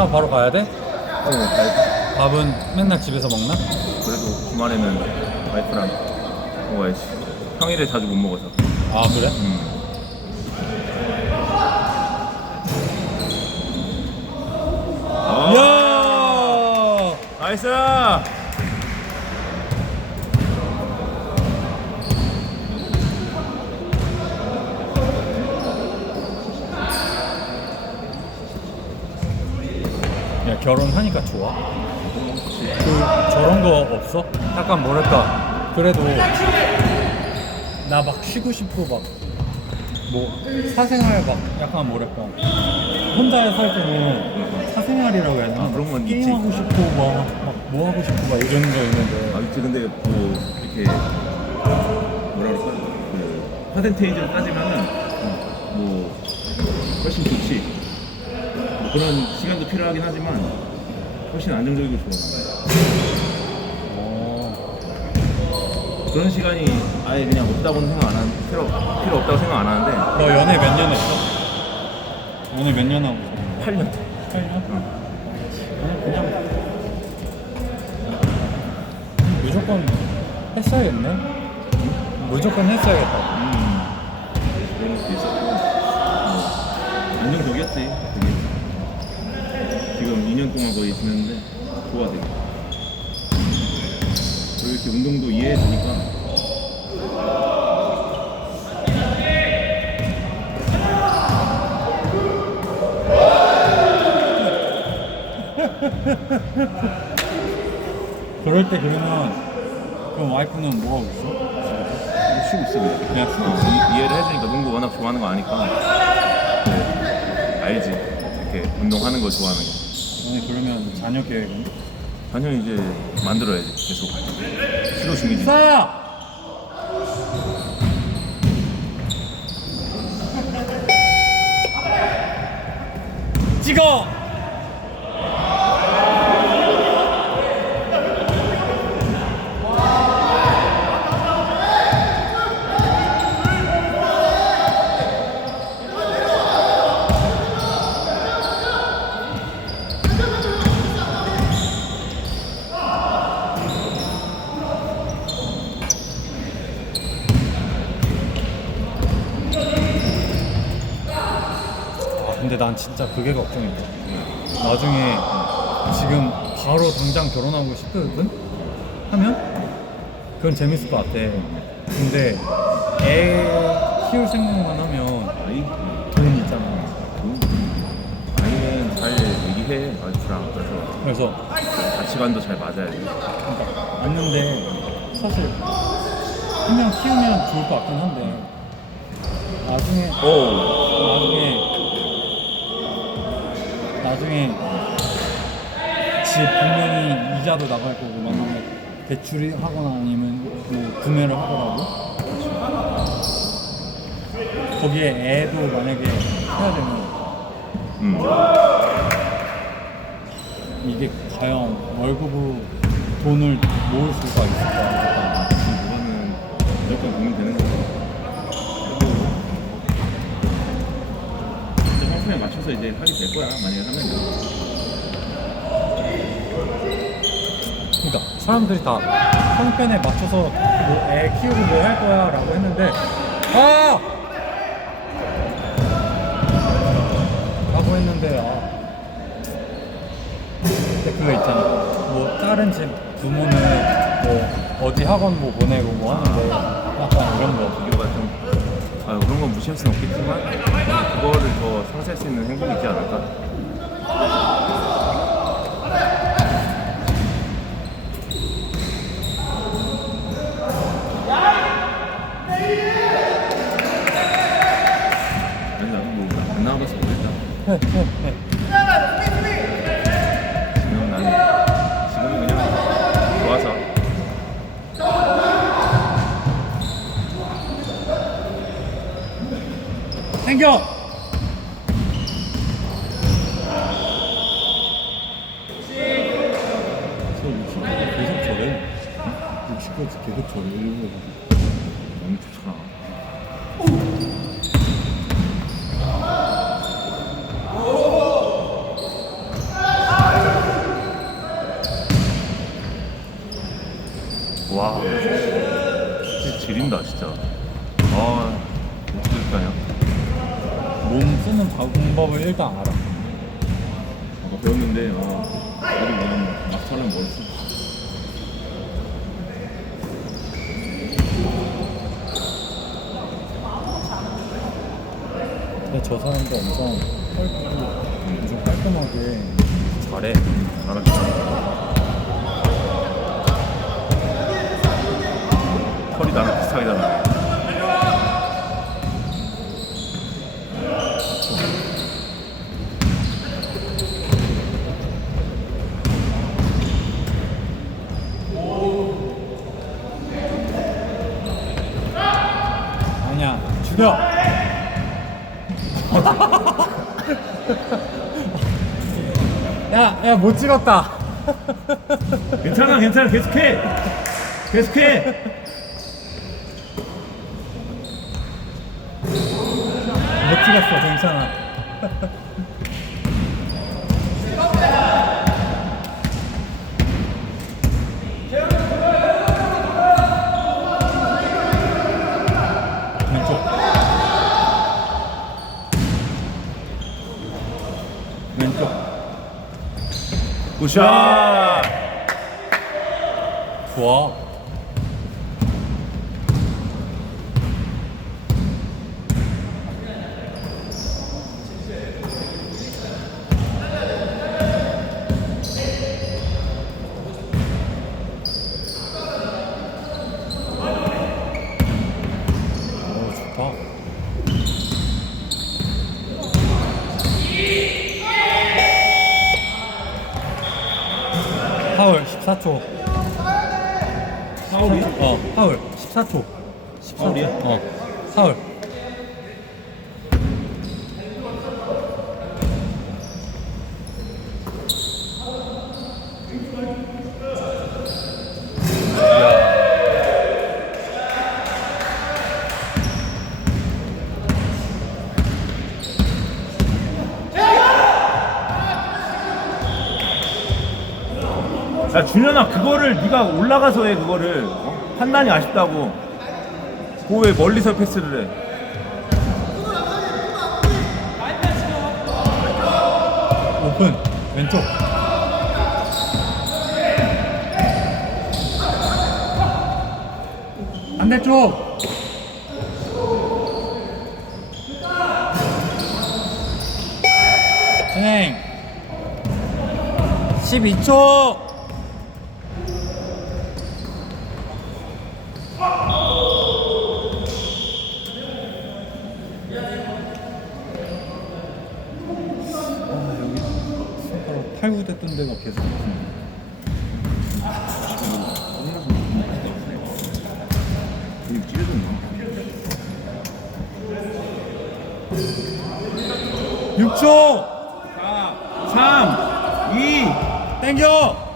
끝나고 바로 가야 돼? 어, 갈- 밥은 맨날 집에서 먹나? 그래도 주말에는 와이프랑 먹어야지. 평일에 자주 못 먹어서. 아 그래? 음. 어, 이야 나이스! 결혼하니까 좋아? 그 저런 거 없어? 약간 뭐랄까 그래도 나 막 쉬고 싶고 막 뭐 사생활 막 약간 뭐랄까 혼자 살 때는 사생활이라고 해야 되나? 아, 그런 건 있지. 게임하고 싶고 막뭐 하고 싶고 막 이런 거 있는데 아, 있지. 근데 뭐, 이렇게, 뭐라 그럴까? 그, 퍼센테이지로 따지면은, 뭐, 훨씬 좋지. 뭐 그런 시간도 필요하긴 하지만, 훨씬 안정적이고 좋아. 어, 그런 시간이 아예 그냥 없다고는 생각 안 하는, 필요, 필요 없다고 생각 안 하는데, 너 연애 몇 년 했어? 연애 몇 년 하고 있어? 8년. 8년? 그냥 무조건 했어야겠네. 무조건 했어야겠다. 음, 뭐, 안정적이었지. 지금 2년 동안 거의 지냈는데, 좋아, 되게. 그리고 이렇게 운동도 이해해 주니까, 그럴 때 그러면 그럼 와이프는 뭐 하고 있어? 뭐 쉬고 있어, 그냥. 그냥 어, 쉬고 있어? 이- 이해를 해주니까 농구 워낙 좋아하는 거 아니까, 그, 알지. 이렇게 운동하는 거 좋아하는 거. 그러면 자녀 계획은? 자녀 이제 만들어야지, 계속. 시도 중이지. 싸! 찍어! 근데 난 진짜 그게 걱정이야. 나중에 지금 바로 당장 결혼하고 싶거든? 하면? 그건 재밌을 것 같아. 근데 애 키울 생각만 하면 아이, 돈 있잖아. 음. 아이는 잘 얘기해, 와이프랑. 그래서 그래서 가치관도 잘 맞아야 돼. 그러니까 맞는데 사실 한명 키우면 좋을 것 같긴 한데 나중에 오, 나중에 나중에 집 분명히 이자도 나갈 거고 만약에 대출이 하거나 아니면 뭐 구매를 하더라도 거기에 애도 만약에 해야 되면 음. 이게 과연 월급으로 돈을 모을 수가 있을까 그거는 무조건 고민되는 거고. 형편에 맞춰서 이제 하게 될 거야. 만약에 하면. 그러니까 사람들이 다 형편에 맞춰서 뭐 애 키우고 뭐 할 거야 라고 했는데 아! 라고 했는데 아 근데 그거 있잖아 뭐 다른 집 부모는 뭐 어디 학원 뭐 보내고 뭐 하는데 약간 이런 거 비교가 좀. 아, 그런 건 무시할 수는 없겠지만, 그거를 더 상쇄할 수 있는 행동이 있지 않을까. 당겨 계속 저래 60까지 계속 저래요. 너무 좋잖아. 와, 진짜 지린다, 진짜. 아, 어떻게 할까요? 몸 쓰는 방법을 일단 알아. 아까 배웠는데 어, 어디 그냥 막차는 멋있어. 근데 저 사람도 엄청 깔끔, 엄청 깔끔하게 잘해. 잘하지. 털이 나랑 비슷하게 자라. 아니 야, 야, 못 찍었다. 괜찮아 괜찮아 계속해 계속해. 못 찍었어, 괜찮아. 왼쪽. 왼쪽. 굿샷. 좋아. 오, 좋다. 파울 14초. 파울이? 어, 파울 14초. 14초. 파울이야? 어, 파울. 야 준현아 그거를 네가 올라가서 해 그거를 어? 판단이 아쉽다고 그거 왜 멀리서 패스를 해 오픈. 왼쪽. 반대쪽. 진행. 12초. 아 여기 손가락 탈구됐던 데가 계속 찢어졌나? 6초. 4 3 2 땡겨.